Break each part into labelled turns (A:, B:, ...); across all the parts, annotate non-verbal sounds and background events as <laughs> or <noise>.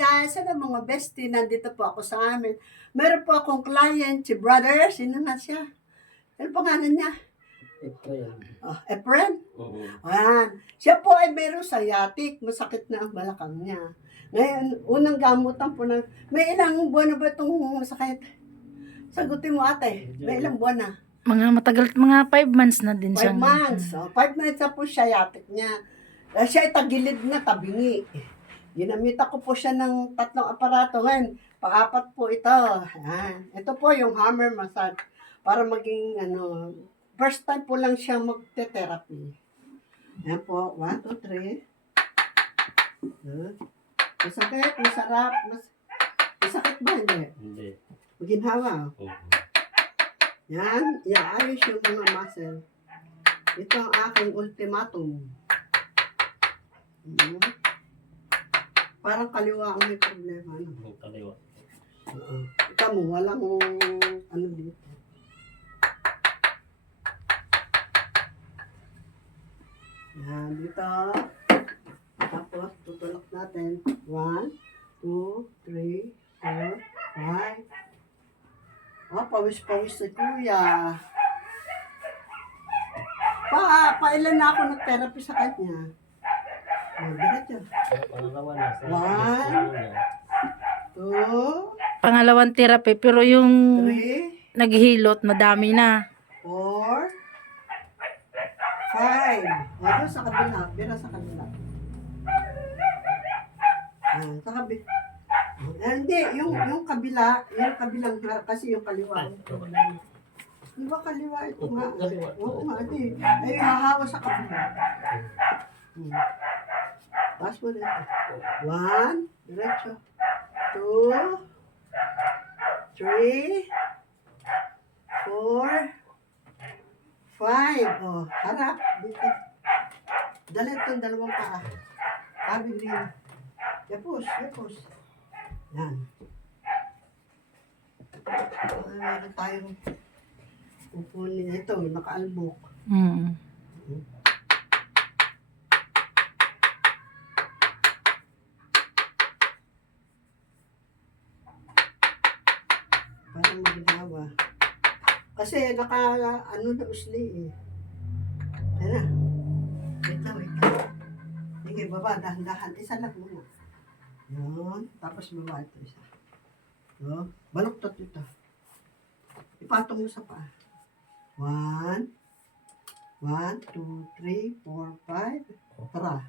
A: guys, ano mga bestie, nandito po ako sa amin. Meron po akong client, si brother, sino na siya? Ano pangalan niya?
B: April.
A: Oh, Efren?
B: Oo.
A: Ayan. Siya po ay meron sciatic, masakit na ang balakang niya. Ngayon, unang gamutan po na, may ilang buwan na ba itong masakit? Sagutin mo ate, may ilang buwan na?
C: Mga matagal, mga 5 months na din siya.
A: Five months. Oh, five months na po sciatic niya. Eh, siya ay tagilid na tabingi. Ginamita ko po siya ng tatlong aparato. Ngayon, pang-apat po ito. Ayan. Ito po yung hammer massage. Para maging, ano, first time po lang siya magte-therapy. Ayan po. One, two, three. Huh? Masakit, masarap. Mas, masakit ba? Hindi.
B: Hindi.
A: Maginhawa.
B: Oo.
A: Yan, iaayos yung mga muscle. Ito ang aking ultimatum. Mhm. Parang kaliwa ang may problema. Ano?
B: Ang kaliwa.
A: Oo. Ikaw mo, walang ano dito. Yan, dito. Tapos, tutulak natin. One, two, three, four, five. Oh, pawis-pawis si kuya. Pa, pailan na ako nag-therapy sa kanya. Oh, diretso.
B: Pangalawa na.
A: One. Two,
C: Pangalawang therapy, pero yung
A: three,
C: naghihilot, madami na.
A: four, five. O, doon sa kabila. Bira sa kabila. Ah, sa kabila. Eh, hindi, yung, yung kabila, yung kabilang harap, kasi yung kaliwa. Di ba kaliwa ito nga? Oo nga, di. Ay, hahawa sa kabila. Hmm. Taas mo dito. One, diretso. Two, three, four, five. Oh, harap. Dito. Dali itong dalawang paa. Tabi green. Yapos, yapos. Yan. Ay, meron tayong kukunin. Ito, nakaalbok.
C: Mm.
A: Parang maginawa. Kasi naka, ano na usli eh. Na. Wait lang, wait lang. Baba, dahan-dahan. Isa lang muna. Yun. Tapos baba ito isa. So, baluktot ito. Ipatong mo sa paa. One. One, two, three, four, five. Tara.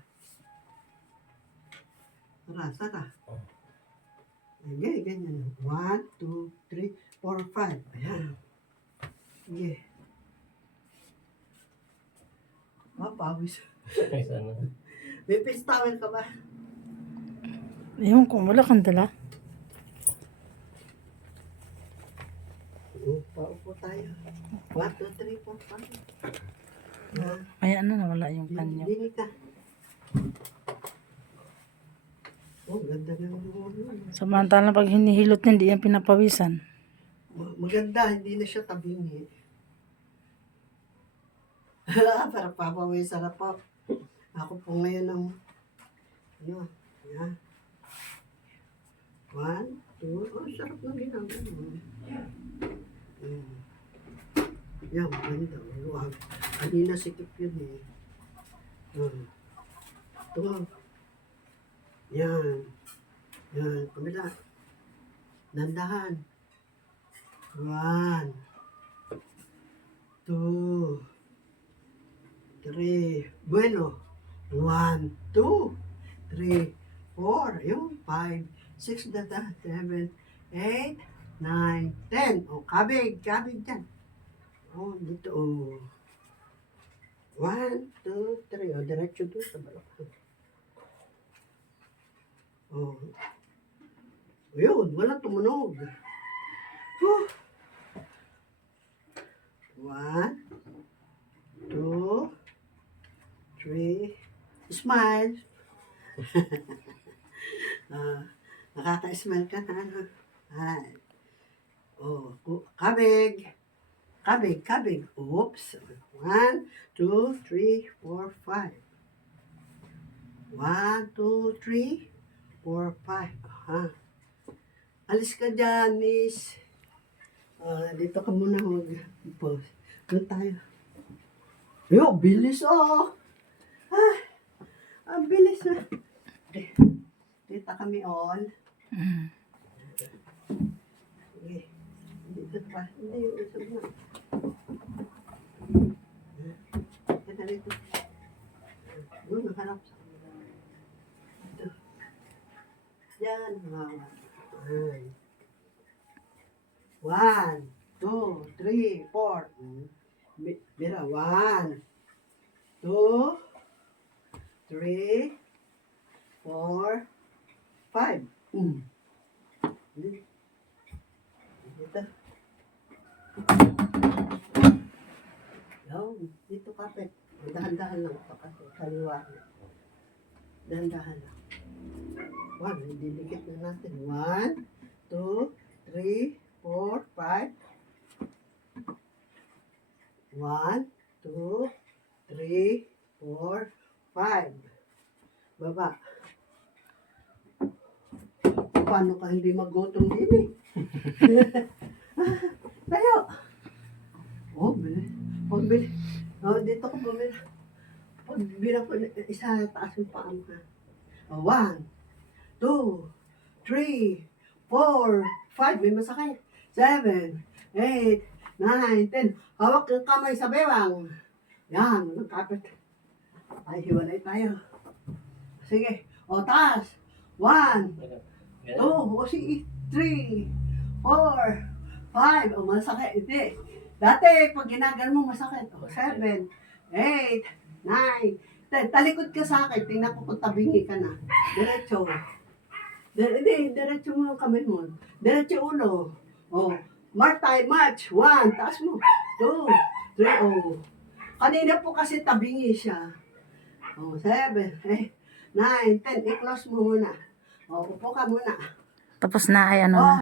A: Tara, sana. Sige, ganyan. One, two, three, four, five. Ayan. Sige. Ah, pawis.
B: Ay, sana.
A: May face towel ka ba?
C: Ewan ko, wala kang dala.
A: Oo, paupo tayo. One, two, three, four, five. Ah,
C: Ay, ano, nawala yung
A: dini,
C: panyo.
A: dini ka. Oh, ganda ng ano.
C: Samantala pag hinihilot niya, hindi yan pinapawisan.
A: Ma- Maganda, hindi na siya tabingi. <laughs> Para papawisan na po. Ako po ngayon ng ano, yan. One, two, oh, sarap na ginagawa mo. Mm. Yan, maganda. Luwag. Kanina sikip yun eh. Mm. Ito nga. Yan. Yan, pamila. Nandahan. One, two, three. Bueno. One, two, three, four. Yung five, six, data, seven, eight, nine, ten. O, kabig, kabig dyan. O, dito, o. One, two, three. O, diretso doon sa. O. Yun, wala tumunog. Whew. One, two, three. Smile. <laughs> ah, nakaka-smile ka na. ano? Ay. Oh, kabig. Kabig, kabig. Oops. One, two, three, four, five. One, two, three, four, five. Ha? Alis ka dyan, miss. Ah, dito ka muna mag-pause. Doon tayo. Yo, bilis oh. Ah, ang bilis na. Okay. Dito kami on.
C: Mm.
A: Okay. Dito pa. Hindi, usog na. Ito dito. Doon, nakalap sa Ito. Yan, hawa. Yan. One, two, three, four. Mi- Mira, one, two, three, four, five. Mm. Dito. Yo, dito kapit. Dahan-dahan lang ito kasi kaliwa. Dahan-dahan lang. One, didikit na natin. One, two, three, four, five. One, two, three, four, five. Baba. Paano ka hindi magutom din eh? <laughs> Tayo. Oh, bili. Pag bili. Oh, dito ko bumili. Pag bilang ko, isa taas yung paa mo ha. Oh, one, two, three, four, five. May masakit. Seven, eight, nine, ten. Hawak yung kamay sa bewang. Yan, nagkapit. Ay, hiwalay tayo. Sige. O, taas. One,
B: Ganun.
A: two, o si three, four, five. O, masakit. Hindi. Dati, pag ginagal mo, masakit. O, seven, eight, nine, ten. Talikod ka sa akin. Tingnan ko kung tabingi ka na. Diretso. Hindi, diretso mo yung kamay mo. Diretso ulo. O, mark tayo, march. One, taas mo. Two, three, o. Kanina po kasi tabingi siya. O, seven, eight, nine, ten. I-close mo muna. O, upo ka muna.
C: Tapos na ay ano
A: Oh,
C: na.